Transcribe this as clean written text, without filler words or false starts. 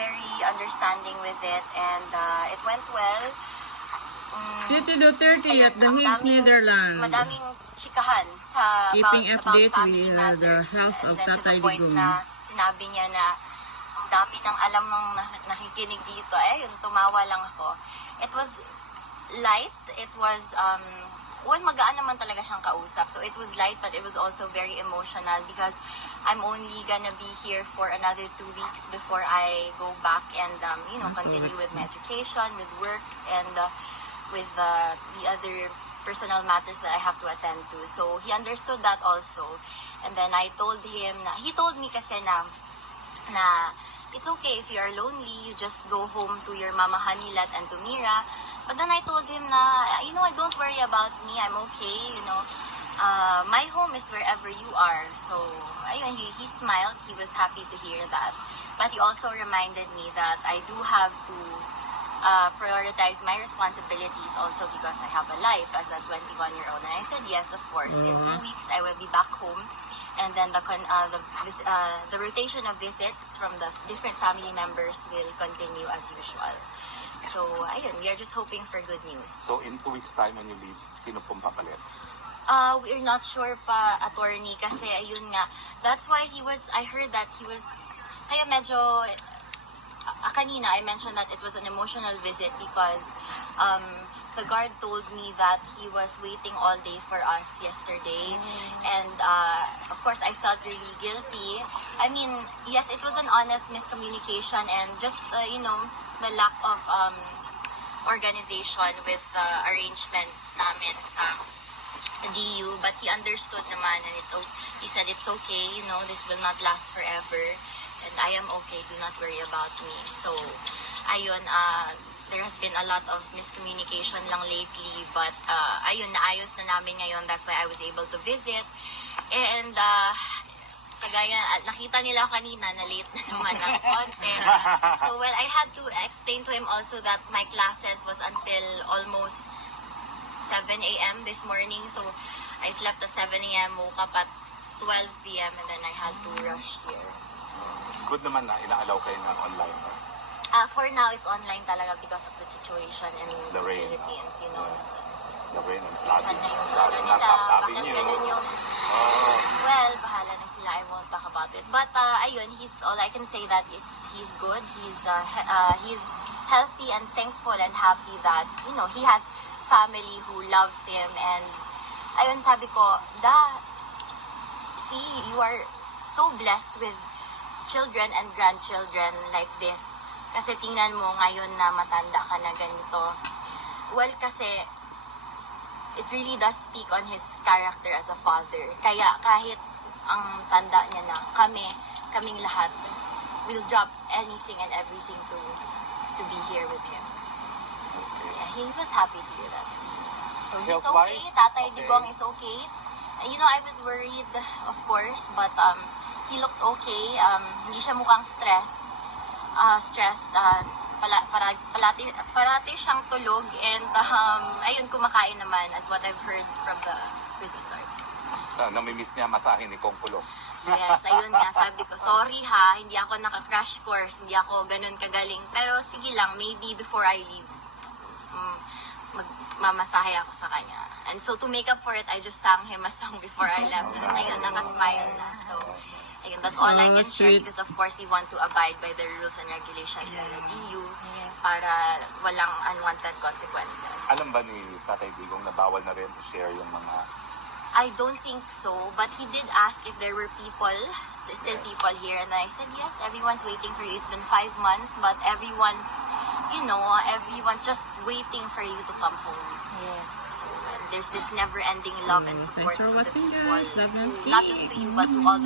very understanding with it, and it went well. Titi Duterte Ayun, at the ang Hague, Netherlands. Madaming chikahan sa Keeping about update family with the matters. health of And then to Tatay the point Digong. na sinabi niya na ang dami ng alam ng nakikinig dito. Yun, tumawa lang ako. It was light. It was, well, magaan naman talaga siyang kausap. So it was light, but it was also very emotional because I'm only gonna be here for another 2 weeks before I go back and, continue with my education, with work, and with the other personal matters that I have to attend to. So he understood that also. And then I told him he told me kasi na it's okay if you are lonely, you just go home to your Mama Hanilat and to Mira. But then I told him na, don't worry about me, I'm okay, my home is wherever you are. So, ayun, he smiled, he was happy to hear that. But he also reminded me that I do have to prioritize my responsibilities also because I have a life as a 21-year-old. And I said, yes, of course. In 2 weeks, I will be back home. And then the rotation of visits from the different family members will continue as usual. So, ayun, we are just hoping for good news. So, in 2 weeks time when you leave, sino pong papalit? We're not sure pa, attorney, kasi ayun nga. That's why I heard that he was, kaya medyo, kanina I mentioned that it was an emotional visit because the guard told me that he was waiting all day for us yesterday. And of course I felt really guilty. I mean, yes, it was an honest miscommunication and just the lack of organization with arrangements namin sa DU, but he understood naman, and he said it's okay, this will not last forever. And I am okay, do not worry about me. So, ayun, there has been a lot of miscommunication lang lately, but ayun, naayos na namin ngayon. That's why I was able to visit. And kagaya, nakita nila kanina na late na naman ng konti. So, well, I had to explain to him also that my classes was until almost 7 a.m. this morning. So, I slept at 7 a.m., woke up at 12 p.m. and then I had to rush here. Good naman na inaalaw kayo ng online. For now, it's online talaga because of the situation in The rain, Philippines, The rain and flooding. Saan na yung Lalo ano na nila, Top bakit Avenue. ganun yung... Oh. Well, bahala na sila, I won't talk about it. But, ayun, all I can say that is he's good, he's healthy and thankful and happy that, he has family who loves him. And, ayun, sabi ko, see, you are so blessed with children and grandchildren like this. Kasi tingnan mo ngayon na matanda ka na ganito. Well, kasi it really does speak on his character as a father. Kaya kahit ang tanda niya na kaming lahat, will drop anything and everything to be here with him. Yeah, he was happy to hear that. So he's okay. Tatay Digong is okay. I was worried, of course, but he looked okay. Hindi siya mukhang stressed. Parati siyang tulog, and ayun, kumakain naman as what I've heard from the prison guards. Namimiss niya masahe ni Kong Kulong. Yes, ayun nga, sabi ko, sorry ha, hindi ako naka-crash course, hindi ako ganun kagaling. Pero sige lang, maybe before I leave, magmamasahe ako sa kanya. And so to make up for it, I just sang him a song before I left. And ayun, nakasmile na. So, ayun, that's all I can share because of course we want to abide by the rules and regulations ng EU para walang unwanted consequences. Alam ba ni Tatay Digong na bawal na rin to share yung mga... I don't think so, but he did ask if there were still people here, and I said yes, everyone's waiting for you. It's been 5 months, but everyone's just waiting for you to come home. Yes. So, and there's this never-ending love and support Thanks for from the watching, people, guys. Love and not just to you, but to all